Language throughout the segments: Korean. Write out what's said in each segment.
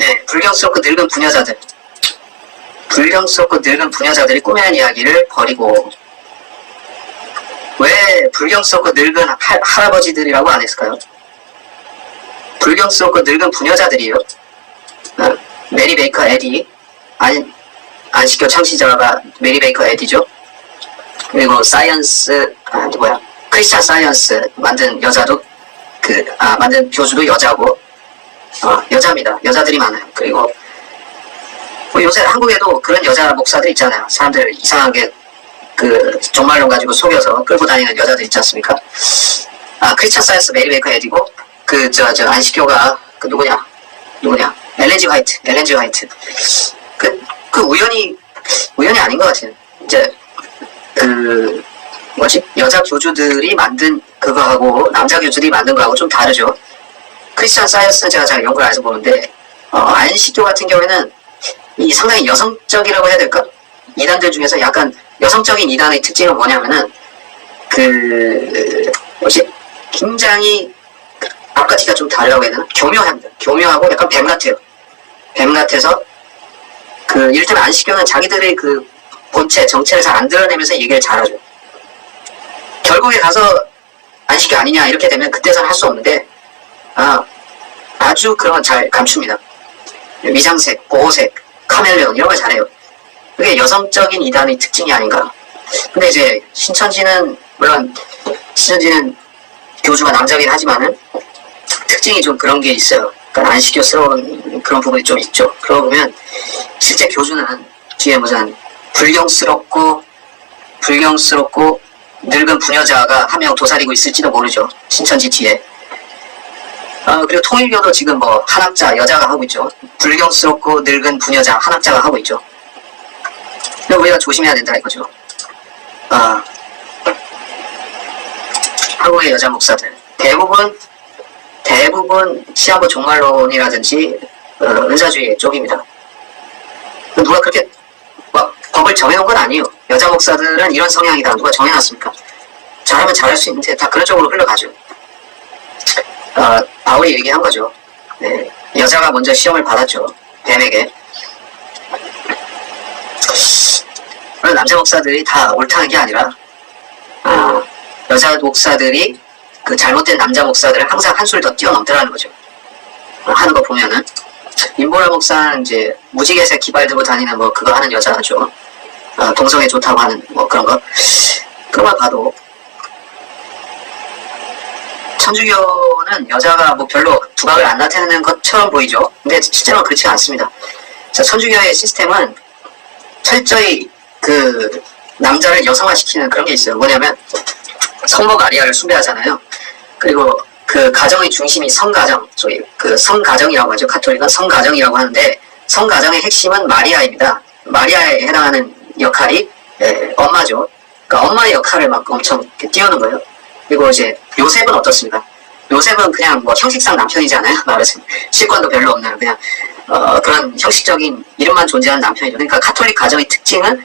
네, 불경스럽고 늙은 부녀자들. 불경스럽고 늙은 부녀자들이 꾸며낸 이야기를 버리고, 왜 불경스럽고 늙은 할아버지들이라고 안 했을까요? 불경스럽고 늙은 부녀자들이에요. 메리 베이커 에디, 안식교 창시자가 메리 베이커 에디죠. 그리고 사이언스, 크리스찬 사이언스 만든 여자도, 만든 교주도 여자고, 여자입니다. 여자들이 많아요. 그리고, 요새 한국에도 그런 여자 목사들 있잖아요. 사람들 이상하게, 종말론 가지고 속여서 끌고 다니는 여자들 있지 않습니까? 크리스찬 사이언스 메리 베이커 에디고, 안식교가, 누구냐? 엘렌지 화이트. 우연이 아닌 것 같아요. 이제, 여자 교주들이 만든 그거하고, 남자 교주들이 만든 거하고 좀 다르죠. 크리스찬 사이언스는 제가 잘 연구를 안 해서 보는데, 안식교 같은 경우에는, 상당히 여성적이라고 해야 될까? 이단들 중에서 약간 여성적인 이단의 특징은 뭐냐면은, 굉장히, 아까티가 좀 다르다고 해야 되나? 교묘합니다. 교묘하고 약간 뱀 같아요. 뱀 같아서, 이를테면 안식교는 자기들의 본체, 정체를 잘 안 드러내면서 얘기를 잘하죠. 결국에 가서 안식교 아니냐, 이렇게 되면 그때선 할 수 없는데, 아주 그런 건 잘 감춥니다. 위장색, 보호색, 카멜레온, 이런 걸 잘해요. 그게 여성적인 이단의 특징이 아닌가. 근데 이제, 물론, 신천지는 교주가 남자긴 하지만은, 특징이 좀 그런 게 있어요. 그러니까 안식교스러운 그런 부분이 좀 있죠. 그러고 보면 실제 교주는 뒤에 무슨 불경스럽고 늙은 부녀자가 한 명 도사리고 있을지도 모르죠. 신천지 뒤에. 그리고 통일교도 지금 한학자 여자가 하고 있죠. 불경스럽고 늙은 부녀자 한학자가 하고 있죠. 그래서 우리가 조심해야 된다 이거죠. 한국의 여자 목사들 대부분 시한부 종말론이라든지 은사주의 쪽입니다. 누가 그렇게 법을 정해놓은 건 아니에요. 여자 목사들은 이런 성향이다. 누가 정해놨습니까? 잘하면 잘할 수 있는데 다 그런 쪽으로 흘러가죠. 바울이 얘기한 거죠. 네, 여자가 먼저 시험을 받았죠. 뱀에게. 남자 목사들이 다 옳다는 게 아니라 여자 목사들이 잘못된 남자 목사들을 항상 한 술 더 뛰어넘더라는 거죠. 하는 거 보면은 임보라 목사는 이제 무지개색 기발 들고 다니는 그거 하는 여자죠. 동성애 좋다고 하는 그런 거. 그만 봐도 천주교는 여자가 별로 두각을 안 나타내는 것처럼 보이죠. 근데 실제로는 그렇지 않습니다. 자, 천주교의 시스템은 철저히 남자를 여성화시키는 그런 게 있어요. 뭐냐면 성모 마리아를 숭배하잖아요. 그리고 가정의 중심이 성가정, 소위 성가정이라고 하죠. 가톨릭은 성가정이라고 하는데 성가정의 핵심은 마리아입니다. 마리아에 해당하는 역할이 엄마죠. 그러니까 엄마의 역할을 막 엄청 띄우는 거예요. 그리고 이제 요셉은 어떻습니까? 요셉은 그냥 형식상 남편이잖아요. 말해서 실권도 별로 없는 그냥 그런 형식적인 이름만 존재하는 남편이죠. 그러니까 가톨릭 가정의 특징은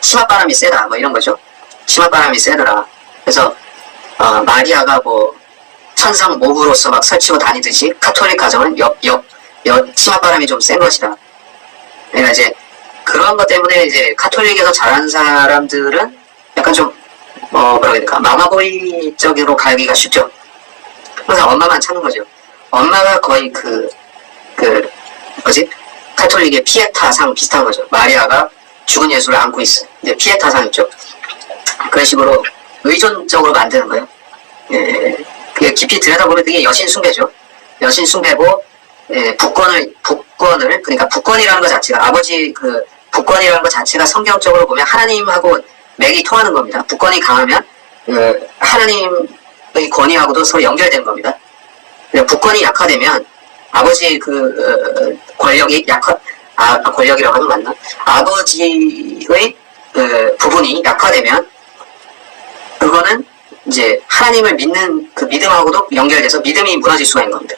치맛바람이 세다 이런 거죠. 치맛바람이 세더라. 그래서 마리아가 천상 모부로서 막 설치고 다니듯이 가톨릭 가정은 치맛바람이 좀 센 것이다. 그러니까 이제 그런 것 때문에 이제 가톨릭에서 자란 사람들은 약간 좀 뭐라고 해야 될까, 마마보이 쪽으로 가기가 쉽죠. 항상 엄마만 찾는 거죠. 엄마가 거의 가톨릭의 피에타상 비슷한 거죠. 마리아가 죽은 예수를 안고 있어. 근데 피에타상 있죠. 그런 식으로 의존적으로 만드는 거예요. 그게 깊이 들여다보면 그게 여신 숭배죠. 여신 숭배고, 북권을, 그러니까 북권이라는 것 자체가, 북권이라는 것 자체가 성경적으로 보면 하나님하고 맥이 통하는 겁니다. 북권이 강하면, 하나님의 권위하고도 서로 연결되는 겁니다. 북권이 약화되면, 아버지의 권력이 권력이라고 하면 맞나? 아버지의 부분이 약화되면, 그거는 이제 하나님을 믿는 믿음하고도 연결돼서 믿음이 무너질 수가 있는 겁니다.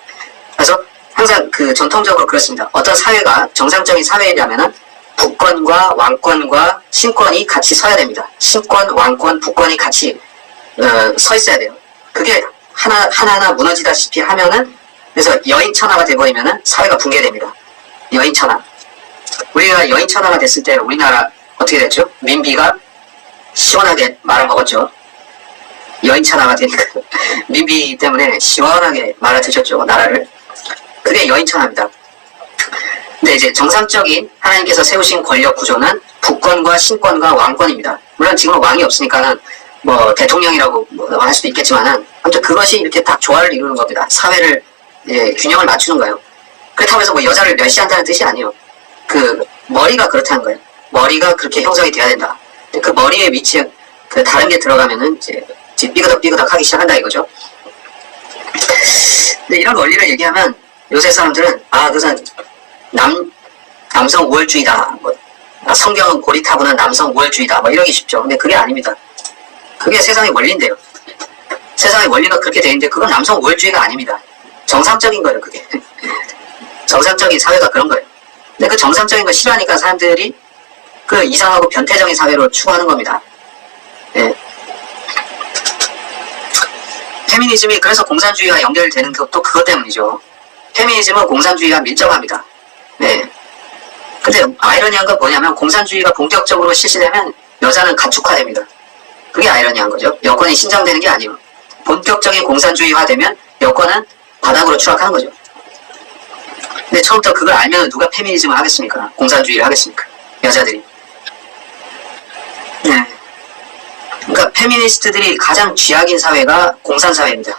그래서 항상 전통적으로 그렇습니다. 어떤 사회가 정상적인 사회이라면은 북권과 왕권과 신권이 같이 서야 됩니다. 신권, 왕권, 북권이 같이 서 있어야 돼요. 그게 하나하나 무너지다시피 하면은, 그래서 여인천하가 돼버리면은 사회가 붕괴됩니다. 여인천하. 우리가 여인천하가 됐을 때 우리나라 어떻게 됐죠? 민비가 시원하게 말아먹었죠. 여인천하가 되니까 민비 때문에 시원하게 말아드셨죠, 나라를. 그게 여인천하입니다. 근데 이제 정상적인 하나님께서 세우신 권력 구조는 국권과 신권과 왕권입니다. 물론 지금 왕이 없으니까는 뭐 대통령이라고 뭐 할 수도 있겠지만은 아무튼 그것이 이렇게 딱 조화를 이루는 겁니다. 사회를 균형을 맞추는 거예요. 그렇다고 해서 뭐 여자를 멸시한다는 뜻이 아니에요. 그 머리가 그렇다는 거예요. 머리가 그렇게 형성이 돼야 된다. 그 머리의 위치에 그 다른 게 들어가면은 이제 삐그덕 하기 시작한다 이거죠. 근데 이런 원리를 얘기하면 요새 사람들은 그것은 남성 우월주의다. 뭐 성경은 고리타분한 남성 우월주의다. 뭐 이러기 쉽죠. 근데 그게 아닙니다. 그게 세상의 원리인데요. 세상의 원리가 그렇게 돼 있는데 그건 남성 우월주의가 아닙니다. 정상적인 거예요, 그게. 정상적인 사회가 그런 거예요. 근데 그 정상적인 거 싫어하니까 사람들이 그 이상하고 변태적인 사회로 추구하는 겁니다. 예. 페미니즘이 그래서 공산주의와 연결되는 것도 그것 때문이죠. 페미니즘은 공산주의와 밀접합니다. 네. 근데 아이러니한 건 뭐냐면 공산주의가 본격적으로 실시되면 여자는 가축화됩니다. 그게 아이러니한 거죠. 여권이 신장되는 게 아니에요. 본격적인 공산주의화 되면 여권은 바닥으로 추락하는 거죠. 근데 처음부터 그걸 알면 누가 페미니즘을 하겠습니까? 공산주의를 하겠습니까? 여자들이. 네. 그러니까 페미니스트들이 가장 쥐약인 사회가 공산사회입니다.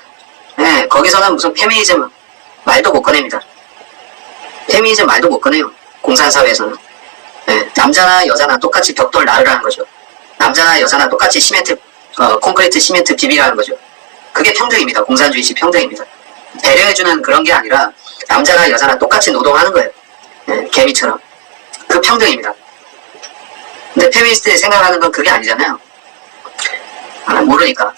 네, 거기서는 무슨 페미니즘 말도 못 꺼냅니다. 페미니즘 말도 못 꺼내요. 공산사회에서는. 네, 남자나 여자나 똑같이 벽돌 나르라는 거죠. 남자나 여자나 똑같이 콘크리트 시멘트 비비라는 거죠. 그게 평등입니다. 공산주의식 평등입니다. 배려해주는 그런 게 아니라 남자나 여자나 똑같이 노동하는 거예요. 네, 개미처럼. 그 평등입니다. 근데 페미니스트들이 생각하는 건 그게 아니잖아요. 모르니까.